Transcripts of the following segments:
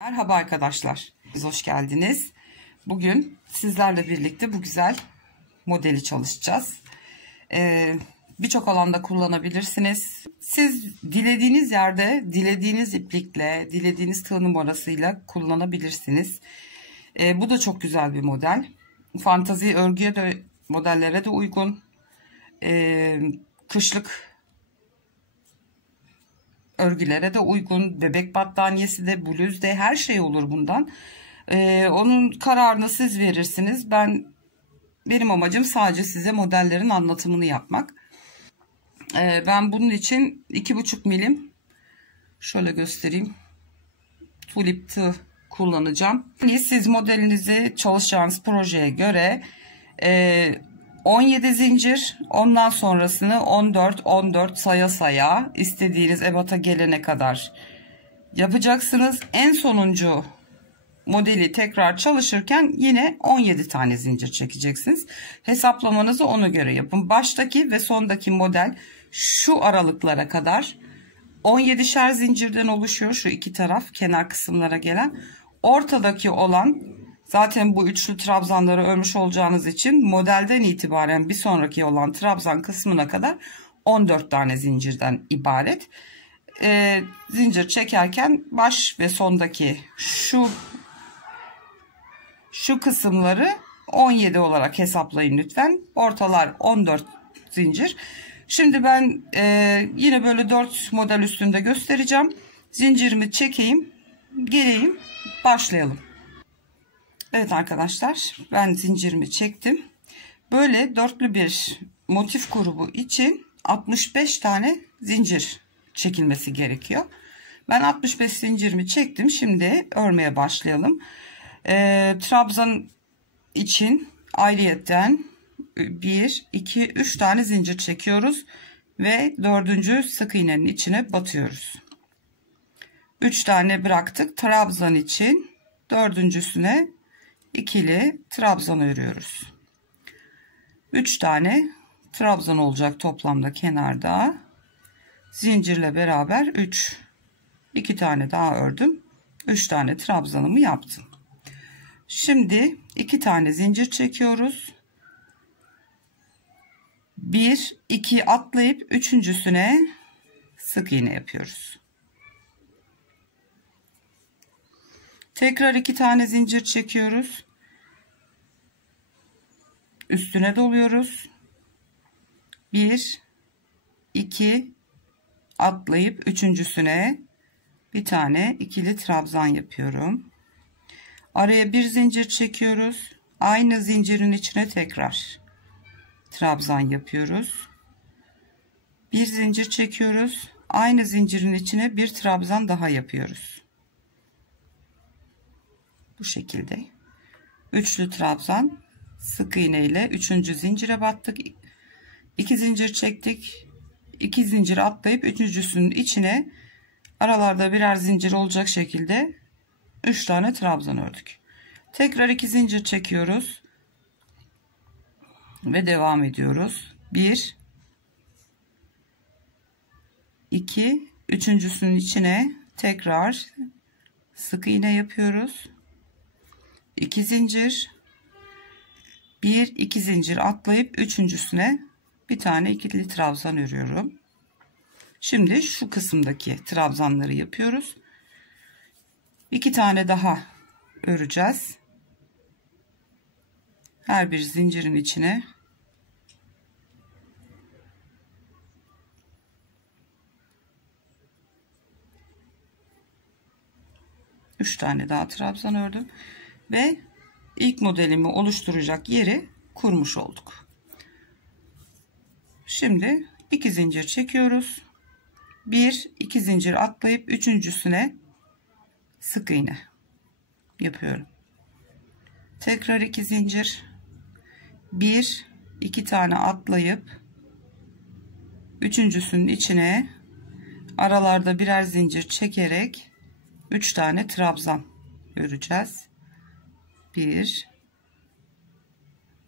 Merhaba arkadaşlar, hoş geldiniz. Bugün sizlerle birlikte bu güzel modeli çalışacağız. Birçok alanda kullanabilirsiniz. Siz dilediğiniz yerde, dilediğiniz iplikle, dilediğiniz tığ numarasıyla kullanabilirsiniz. Bu da çok güzel bir model. Fantazi örgüye de, modellere de uygun. Kışlık örgülere de uygun. Bebek battaniyesi de, bluz de, her şey olur bundan. Onun kararını siz verirsiniz. Benim amacım sadece size modellerin anlatımını yapmak. Ben bunun için 2,5 milim şöyle göstereyim, tulip tığ kullanacağım. Siz modelinizi çalışacağınız projeye göre 17 zincir, ondan sonrasını 14 saya saya istediğiniz ebata gelene kadar yapacaksınız. En sonuncu modeli tekrar çalışırken yine 17 tane zincir çekeceksiniz. Hesaplamanızı ona göre yapın. Baştaki ve sondaki model şu aralıklara kadar 17'şer zincirden oluşuyor. Şu iki taraf kenar kısımlara gelen. Ortadaki olan, zaten bu üçlü trabzanları örmüş olacağınız için modelden itibaren bir sonraki olan trabzan kısmına kadar 14 tane zincirden ibaret. Zincir çekerken baş ve sondaki şu kısımları 17 olarak hesaplayın lütfen. Ortalar 14 zincir. Şimdi ben yine böyle 4 model üstünde göstereceğim. Zincirimi çekeyim, geleyim, başlayalım. Evet arkadaşlar, ben zincirimi çektim. Böyle dörtlü bir motif grubu için 65 tane zincir çekilmesi gerekiyor. Ben 65 zincirimi çektim. Şimdi örmeye başlayalım. Trabzan için ayrıyetten 1, 2, 3 tane zincir çekiyoruz ve 4. sık iğnenin içine batıyoruz. 3 tane bıraktık. Trabzan için 4.'süne ikili trabzan örüyoruz. 3 tane trabzan olacak toplamda kenarda. Zincirle beraber 2 tane daha ördüm. 3 tane trabzanımı yaptım. Şimdi 2 tane zincir çekiyoruz. 1, 2 atlayıp 3.'süne sık iğne yapıyoruz. Tekrar 2 tane zincir çekiyoruz. Üstüne doluyoruz. 1, 2 atlayıp 3.'süne bir tane ikili trabzan yapıyorum. Araya bir zincir çekiyoruz. Aynı zincirin içine tekrar trabzan yapıyoruz. Bir zincir çekiyoruz. Aynı zincirin içine bir trabzan daha yapıyoruz. Bu şekilde. Üçlü trabzan, sık iğne ile 3. zincire battık. 2 zincir çektik. 2 zincir atlayıp 3.'sünün içine aralarda birer zincir olacak şekilde 3 tane trabzan ördük. Tekrar 2 zincir çekiyoruz ve devam ediyoruz. 1, 2, 3.'sünün içine tekrar sık iğne yapıyoruz. 2 zincir, 1, 2 zincir atlayıp 3.'süne bir tane ikili trabzan örüyorum. Şimdi şu kısımdaki trabzanları yapıyoruz. 2 tane daha öreceğiz. Her bir zincirin içine üç tane daha trabzan ördüm ve ilk modelimi oluşturacak yeri kurmuş olduk. Şimdi 2 zincir çekiyoruz. 1, 2 zincir atlayıp 3.'süne sık iğne yapıyorum. Tekrar 2 zincir, 1, 2 tane atlayıp 3.'sünün içine aralarda birer zincir çekerek 3 tane trabzan öreceğiz. 1,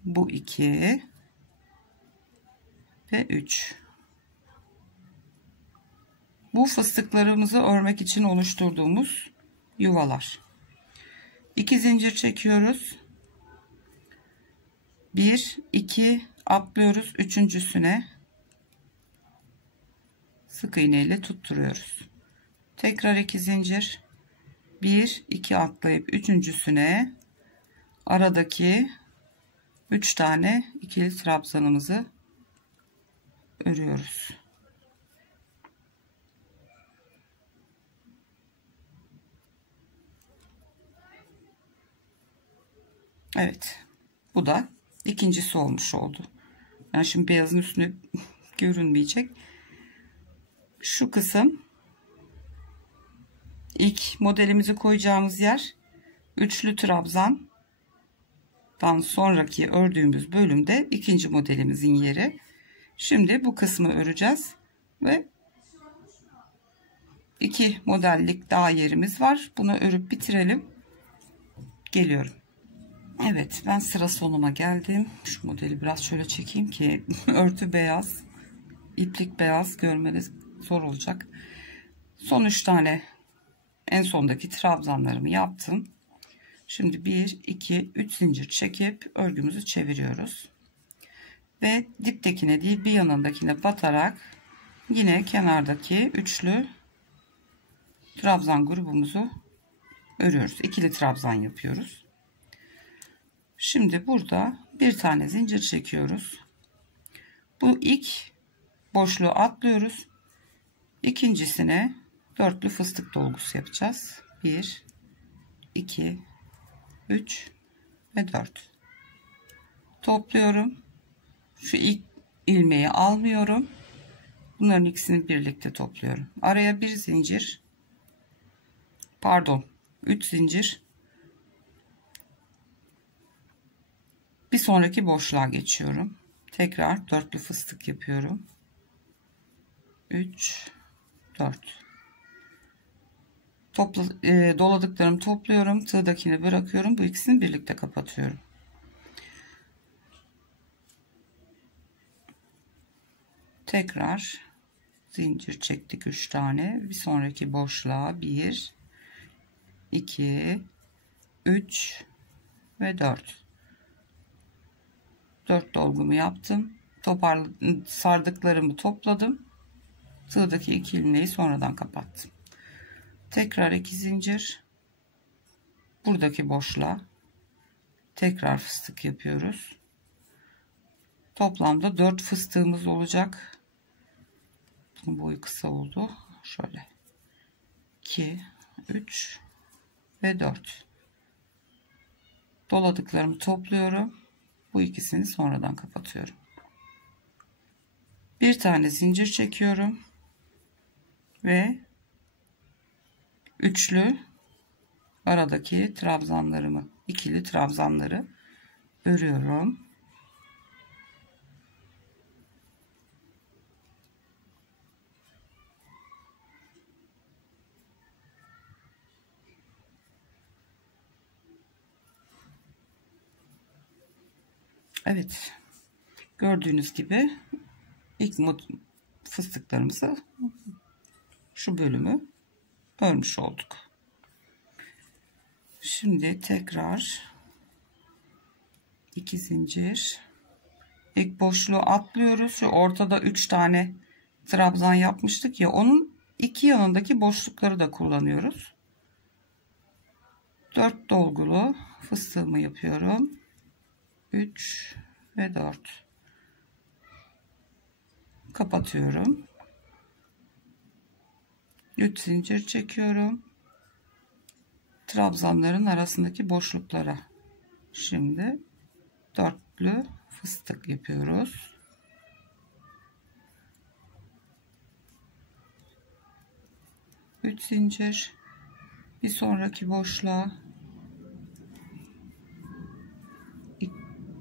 bu 2 ve 3. Bu fıstıklarımızı örmek için oluşturduğumuz yuvalar. 2 zincir çekiyoruz. 1 2 atlıyoruz. Üçüncüsüne sık iğne ile tutturuyoruz. Tekrar 2 zincir. 1 2 atlayıp üçüncüsüne aradaki 3 tane ikili trabzanımızı örüyoruz. Evet, bu da ikincisi olmuş oldu. Yani şimdi beyazın üstüne görünmeyecek. Şu kısım ilk modelimizi koyacağımız yer. Üçlü trabzandan sonraki ördüğümüz bölümde ikinci modelimizin yeri. Şimdi bu kısmı öreceğiz ve 2 modellik daha yerimiz var. Bunu örüp bitirelim. Geliyorum. Evet, ben sıra sonuna geldim. Şu modeli biraz şöyle çekeyim ki örtü beyaz, iplik beyaz, görmeniz zor olacak. Son 3 tane en sondaki trabzanlarımı yaptım. Şimdi 1 2 3 zincir çekip örgümüzü çeviriyoruz. Ve diptekine değil bir yanındakine batarak yine kenardaki üçlü trabzan grubumuzu örüyoruz. İkili trabzan yapıyoruz. Şimdi burada bir tane zincir çekiyoruz. Bu ilk boşluğu atlıyoruz. İkincisine dörtlü fıstık dolgusu yapacağız. 1 2 3 ve 4 topluyorum. Şu ilk ilmeği almıyorum. Bunların ikisini birlikte topluyorum. Araya bir zincir, pardon 3 zincir, bir sonraki boşluğa geçiyorum. Tekrar dörtlü fıstık yapıyorum. 3 4 doladıklarımı topluyorum, tığdakini bırakıyorum, bu ikisini birlikte kapatıyorum. Tekrar zincir çektik 3 tane, bir sonraki boşluğa 1 2 3 ve 4 dolgumu yaptım. Sardıklarımı topladım, tığdaki 2 ilmeği sonradan kapattım. Tekrar 2 zincir, buradaki boşluğa tekrar fıstık yapıyoruz. Toplamda 4 fıstığımız olacak. Bunun boyu kısa oldu. Şöyle 2 3 ve 4 doladıklarımı topluyorum. Bu ikisini sonradan kapatıyorum. Bir tane zincir çekiyorum ve üçlü aradaki trabzanlarımı, ikili trabzanları örüyorum. Evet, gördüğünüz gibi ilk fıstıklarımızı, şu bölümü örmüş olduk. Şimdi tekrar 2 zincir, ilk boşluğu atlıyoruz. Şu ortada 3 tane trabzan yapmıştık ya, onun iki yanındaki boşlukları da kullanıyoruz. 4 dolgulu fıstığımı yapıyorum. 3 ve 4 kapatıyorum. 3 zincir çekiyorum. Trabzanların arasındaki boşluklara şimdi dörtlü fıstık yapıyoruz. Üç zincir, bir sonraki boşluğa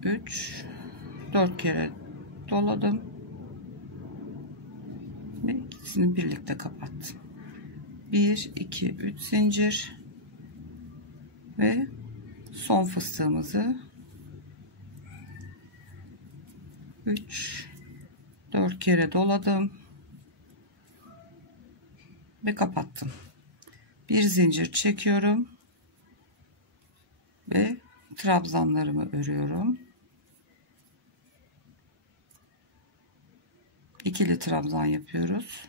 3 4 kere doladım ve ikisini birlikte kapattım. 1 2 3 zincir ve son fıstığımızı 3 4 kere doladım ve kapattım. Bir zincir çekiyorum ve trabzanlarımı örüyorum. İkili trabzan yapıyoruz.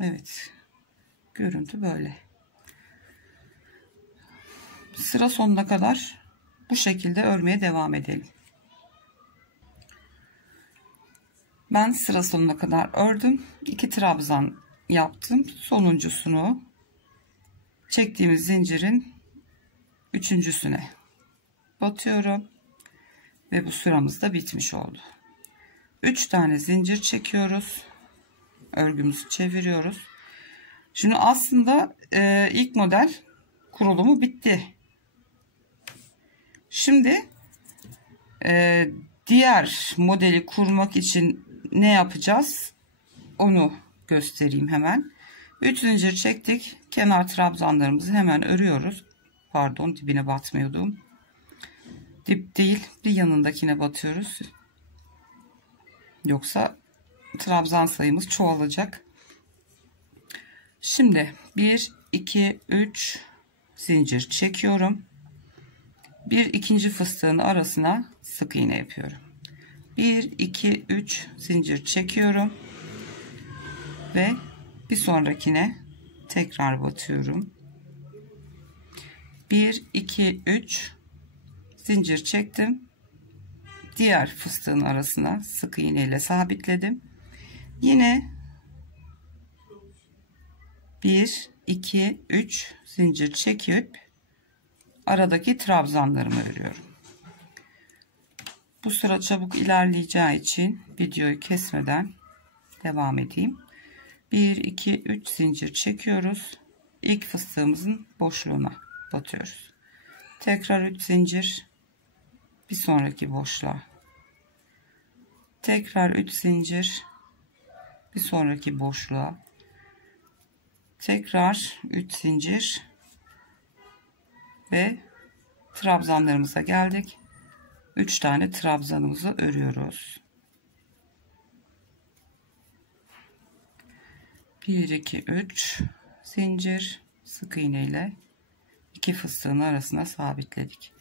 Evet. Görüntü böyle. Sıra sonuna kadar bu şekilde örmeye devam edelim. Ben sıra sonuna kadar ördüm. 2 trabzan yaptım. Sonuncusunu çektiğimiz zincirin üçüncüsüne batıyorum. Ve bu sıramız da bitmiş oldu. 3 tane zincir çekiyoruz. Örgümüzü çeviriyoruz. Şimdi aslında ilk model kurulumu bitti. Şimdi diğer modeli kurmak için ne yapacağız? Onu göstereyim hemen. 3 zincir çektik. Kenar trabzanlarımızı hemen örüyoruz. Pardon, dibine batmıyordum. Dip değil, bir yanındakine batıyoruz. Yoksa trabzan sayımız çoğalacak. Şimdi 1 2 3 zincir çekiyorum. Bir ikinci fıstığın arasına sık iğne yapıyorum. 1 2 3 zincir çekiyorum ve bir sonrakine tekrar batıyorum. 1 2 3 zincir çektim. Diğer fıstığın arasına sık iğne ile sabitledim. Yine 1 2 3 zincir çekip aradaki trabzanlarımı örüyorum. Bu sıra çabuk ilerleyeceği için videoyu kesmeden devam edeyim. 1 2 3 zincir çekiyoruz. İlk fıstığımızın boşluğuna batıyoruz. Tekrar 3 zincir, bir sonraki boşluğa. Tekrar 3 zincir, bir sonraki boşluğa. Tekrar 3 zincir ve trabzanlarımıza geldik. 3 tane trabzanımızı örüyoruz. 1 2 3 zincir, sık iğne ile 2 fıstığın arasına sabitledik.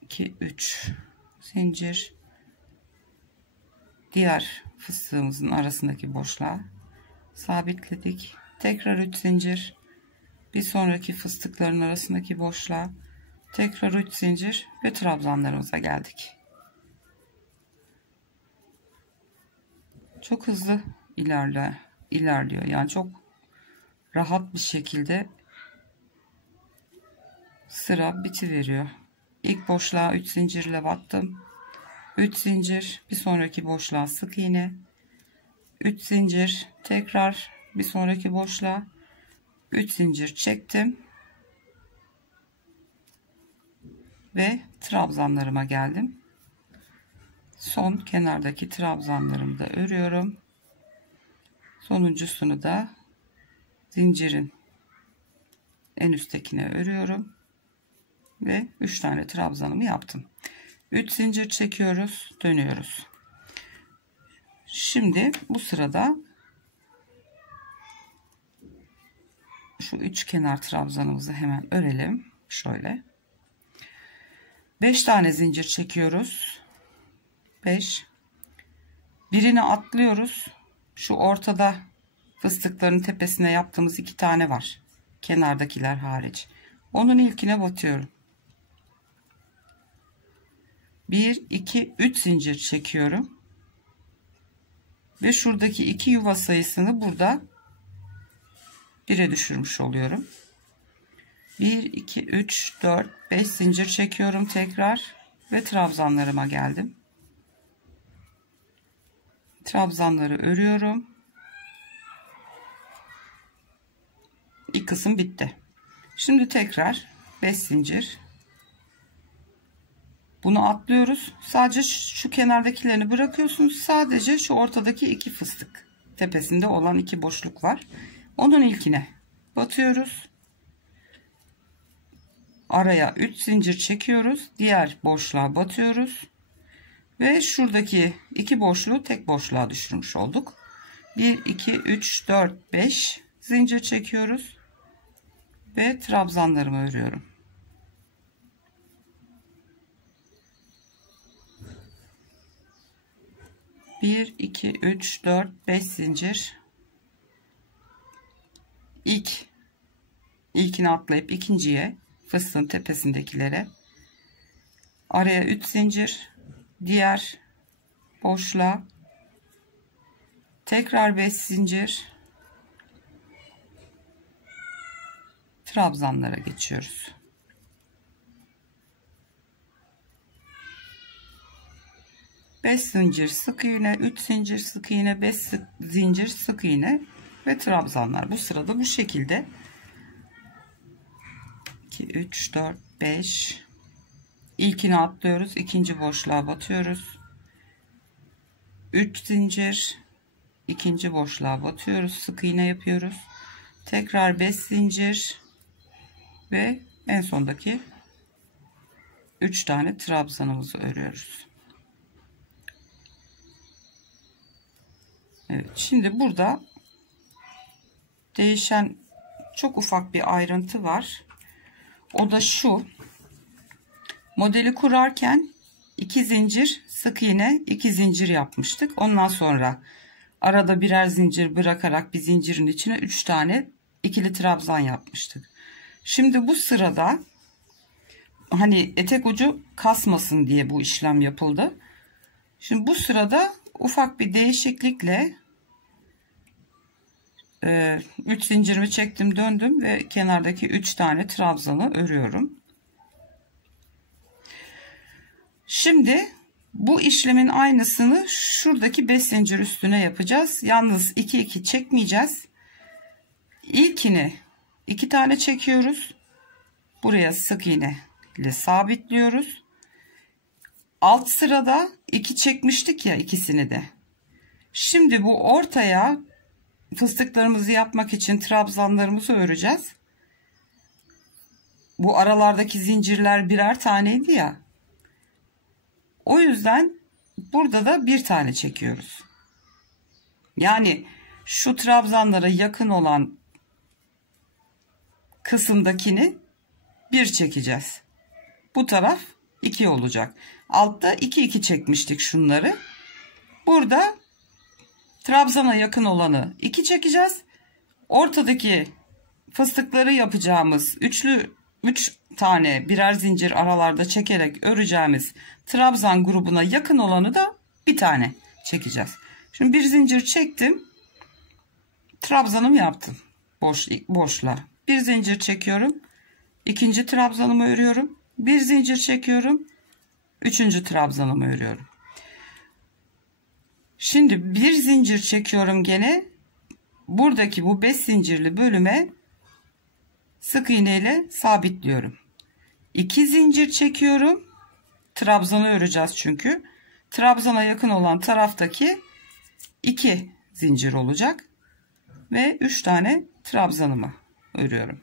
2 3 zincir, diğer fıstığımızın arasındaki boşluğa sabitledik. Tekrar 3 zincir, bir sonraki fıstıkların arasındaki boşluğa, tekrar 3 zincir ve trabzanlarımıza geldik. Çok hızlı ilerliyor. Yani çok rahat bir şekilde sıra bitiveriyor. İlk boşluğa 3 zincirle battım. 3 zincir, bir sonraki boşluğa sık iğne. 3 zincir, tekrar bir sonraki boşluğa 3 zincir çektim. Ve trabzanlarıma geldim. Son kenardaki trabzanlarımı da örüyorum. Sonuncusunu da zincirin en üsttekine örüyorum. Ve 3 tane trabzanımı yaptım. 3 zincir çekiyoruz, dönüyoruz. Şimdi bu sırada şu 3 kenar trabzanımızı hemen örelim. Şöyle. 5 tane zincir çekiyoruz. 5. Birini atlıyoruz. Şu ortada fıstıkların tepesine yaptığımız 2 tane var. Kenardakiler hariç. Onun ilkine batıyorum. 1 2 3 zincir çekiyorum. Ve şuradaki 2 yuva sayısını burada 1'e düşürmüş oluyorum. 1 2 3 4 5 zincir çekiyorum tekrar ve trabzanlarıma geldim. Trabzanları örüyorum. İlk kısım bitti. Şimdi tekrar 5 zincir. Bunu atlıyoruz. Sadece şu kenardakilerini bırakıyorsunuz. Sadece şu ortadaki 2 fıstık tepesinde olan 2 boşluk var. Onun ilkine batıyoruz. Araya 3 zincir çekiyoruz. Diğer boşluğa batıyoruz. Ve şuradaki 2 boşluğu tek boşluğa düşürmüş olduk. 1 2 3 4 5 zincir çekiyoruz ve trabzanlarımı örüyorum. Bir, iki, üç, dört, 5 zincir. İlkini atlayıp ikinciye, fıstığın tepesindekilere, araya 3 zincir, diğer boşluğa tekrar 5 zincir, trabzanlara geçiyoruz. Beş zincir sık iğne, 3 zincir sık iğne, 5 zincir sık iğne ve trabzanlar. Bu sırada bu şekilde 2 3 4 5, ilkini atlıyoruz, ikinci boşluğa batıyoruz, 3 zincir, ikinci boşluğa batıyoruz, sık iğne yapıyoruz, tekrar 5 zincir ve en sondaki 3 tane trabzanımızı örüyoruz. Evet, şimdi burada değişen çok ufak bir ayrıntı var. O da şu: modeli kurarken 2 zincir sık iğne, 2 zincir yapmıştık. Ondan sonra arada birer zincir bırakarak bir zincirin içine 3 tane ikili trabzan yapmıştık. Şimdi bu sırada hani etek ucu kasmasın diye bu işlem yapıldı. Şimdi bu sırada ufak bir değişiklikle 3 zincirimi çektim, döndüm ve kenardaki 3 tane trabzanı örüyorum. Şimdi bu işlemin aynısını şuradaki 5 zincir üstüne yapacağız. Yalnız 2 2 çekmeyeceğiz. İlkini 2 tane çekiyoruz. Buraya sık iğne ile sabitliyoruz. Alt sırada 2 çekmiştik ya, ikisini de. Şimdi bu ortaya fıstıklarımızı yapmak için trabzanlarımızı öreceğiz. Bu aralardaki zincirler birer taneydi ya. O yüzden burada da bir tane çekiyoruz. Yani şu trabzanlara yakın olan kısımdakini bir çekeceğiz. Bu taraf 2 olacak. Altta 2 2 çekmiştik şunları. Burada trabzana yakın olanı 2 çekeceğiz. Ortadaki fıstıkları yapacağımız 3 tane birer zincir aralarda çekerek öreceğimiz trabzan grubuna yakın olanı da bir tane çekeceğiz. Şimdi bir zincir çektim. Trabzanımı yaptım. Boşla. Bir zincir çekiyorum. İkinci trabzanımı örüyorum. Bir zincir çekiyorum. Üçüncü trabzanımı örüyorum. Şimdi bir zincir çekiyorum gene. Buradaki bu 5 zincirli bölüme sık iğne ile sabitliyorum. 2 zincir çekiyorum. Trabzanı öreceğiz çünkü. Trabzana yakın olan taraftaki 2 zincir olacak. Ve 3 tane trabzanımı örüyorum.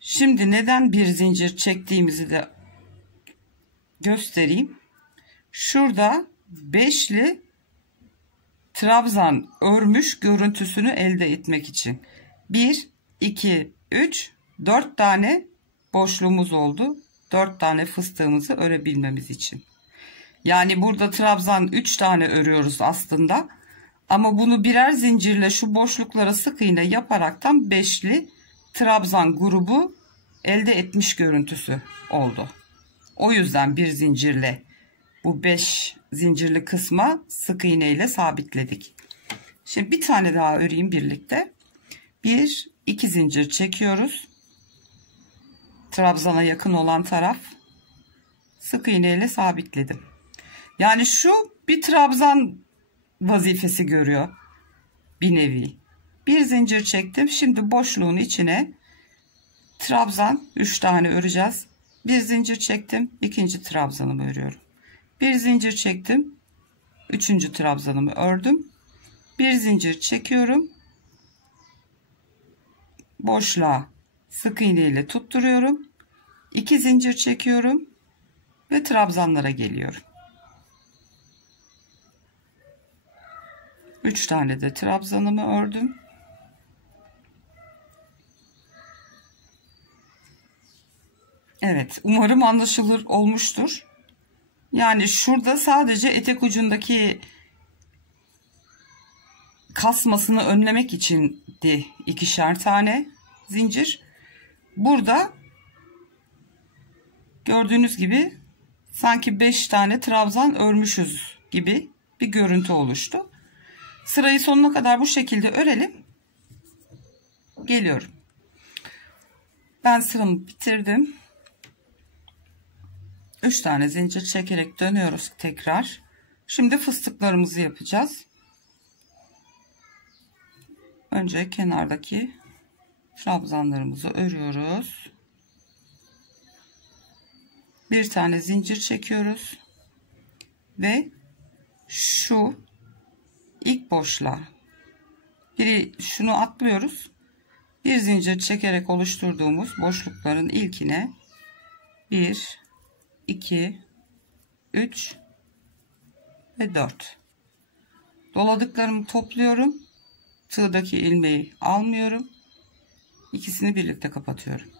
Şimdi neden bir zincir çektiğimizi de göstereyim. Şurada beşli trabzan örmüş görüntüsünü elde etmek için 1 2 3 4 tane boşluğumuz oldu. 4 tane fıstığımızı örebilmemiz için. Yani burada trabzan 3 tane örüyoruz aslında. Ama bunu birer zincirle şu boşluklara sık iğne yaparaktan beşli trabzan grubu elde etmiş görüntüsü oldu. O yüzden bir zincirle bu 5 zincirli kısma sık iğne ile sabitledik. Şimdi bir tane daha öreyim birlikte. 1 2 zincir çekiyoruz. Trabzana yakın olan taraf, sık iğne ile sabitledim. Yani şu bir trabzan vazifesi görüyor bir nevi. Bir zincir çektim. Şimdi boşluğun içine trabzan 3 tane öreceğiz. Bir zincir çektim. İkinci trabzanımı örüyorum. Bir zincir çektim. Üçüncü trabzanımı ördüm. Bir zincir çekiyorum. Boşluğa sık iğne ile tutturuyorum. 2 zincir çekiyorum ve trabzanlara geliyorum. 3 tane de trabzanımı ördüm. Evet, umarım anlaşılır olmuştur. Yani şurada sadece etek ucundaki kasmasını önlemek içindi 2'şer tane zincir. Burada gördüğünüz gibi sanki 5 tane trabzan örmüşüz gibi bir görüntü oluştu. Sırayı sonuna kadar bu şekilde örelim. Geliyorum. Ben sıramı bitirdim. 3 tane zincir çekerek dönüyoruz tekrar. Şimdi fıstıklarımızı yapacağız. Önce kenardaki trabzanlarımızı örüyoruz. Bir tane zincir çekiyoruz ve şu ilk boşluğa şunu atlıyoruz. Bir zincir çekerek oluşturduğumuz boşlukların ilkine 1 2 3 ve 4 doladıklarımı topluyorum. Tığdaki ilmeği almıyorum. İkisini birlikte kapatıyorum.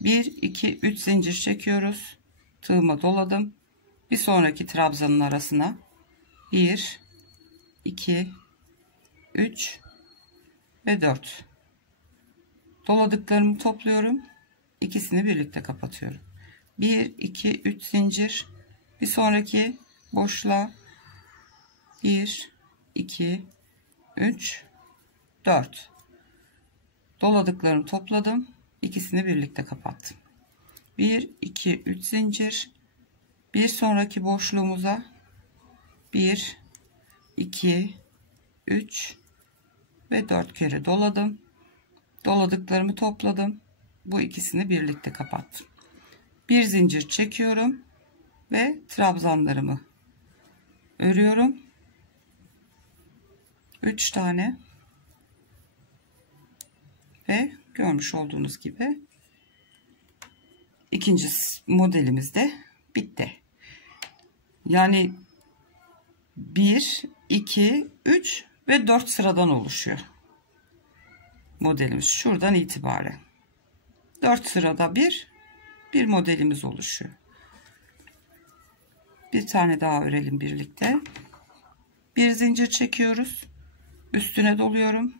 1 2 3 zincir çekiyoruz. Tığıma doladım. Bir sonraki trabzanın arasına 1 2 3 ve 4 doladıklarımı topluyorum. İkisini birlikte kapatıyorum. 1 2 3 zincir, bir sonraki boşluğa 1 2 3 4 doladıklarımı topladım. İkisini birlikte kapattım. 1 2 3 zincir, bir sonraki boşluğumuza 1 2 3 ve 4 kere doladım. Doladıklarımı topladım. Bu ikisini birlikte kapattım. Bir zincir çekiyorum ve trabzanlarımı örüyorum. 3 tane ve görmüş olduğunuz gibi ikinci modelimiz de bitti. Yani 1 2 3 ve 4 sıradan oluşuyor modelimiz. Şuradan itibaren 4 sırada bir modelimiz oluşuyor. Bir tane daha örelim birlikte. Bir zincir çekiyoruz. Üstüne doluyorum.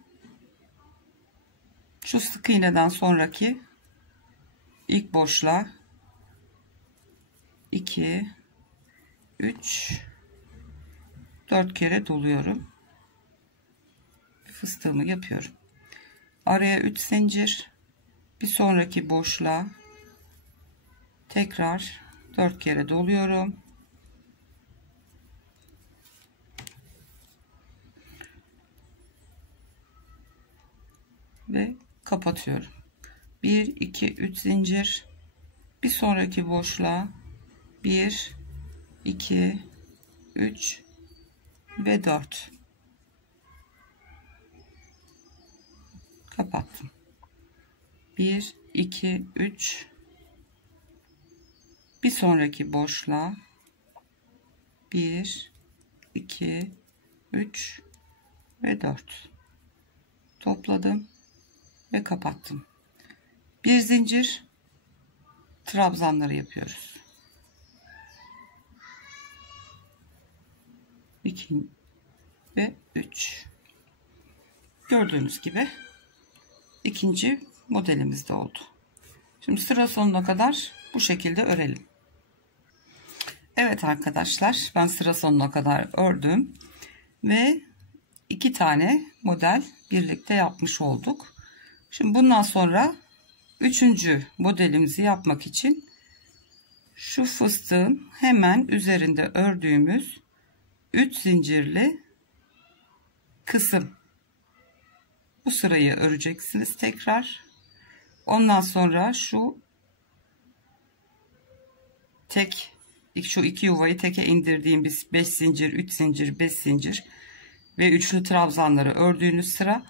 Şu sık iğneden sonraki ilk boşluğa 2 3 4 kere doluyorum. Fıstığımı yapıyorum. Araya 3 zincir, bir sonraki boşluğa tekrar 4 kere doluyorum. Ve kapatıyorum. 1 2 3 zincir, bir sonraki boşluğa 1 2 3 ve 4 kapattım. 1 2 3 bir sonraki boşluğa 1 2 3 ve 4 topladım ve kapattım. Bir zincir, trabzanları yapıyoruz. 2 ve 3. Gördüğünüz gibi ikinci modelimiz de oldu. Şimdi sıra sonuna kadar bu şekilde örelim. Evet arkadaşlar, ben sıra sonuna kadar ördüm ve 2 tane model birlikte yapmış olduk. Şimdi bundan sonra 3. modelimizi yapmak için şu fıstığın hemen üzerinde ördüğümüz 3 zincirli kısım, bu sırayı öreceksiniz tekrar. Ondan sonra şu iki yuvayı teke indirdiğimiz 5 zincir, 3 zincir, 5 zincir ve üçlü trabzanları ördüğünüz sıra,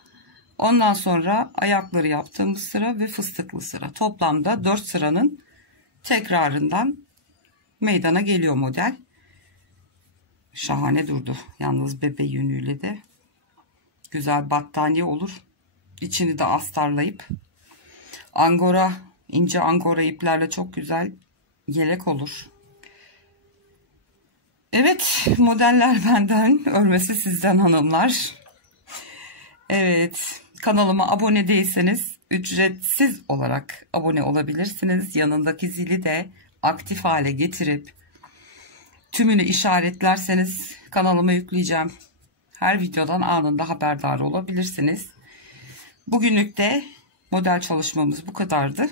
ondan sonra ayakları yaptığımız sıra ve fıstıklı sıra, toplamda 4 sıranın tekrarından meydana geliyor model. Şahane durdu yalnız bebe yünüyle de güzel battaniye olur. İçini de astarlayıp angora, ince angora iplerle çok güzel yelek olur. Evet, modeller benden, örmesi sizden hanımlar. Evet, kanalıma abone değilseniz ücretsiz olarak abone olabilirsiniz. Yanındaki zili de aktif hale getirip tümünü işaretlerseniz kanalıma yükleyeceğim her videodan anında haberdar olabilirsiniz. Bugünlük de model çalışmamız bu kadardı.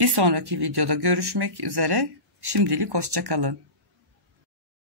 Bir sonraki videoda görüşmek üzere. Şimdilik hoşça kalın.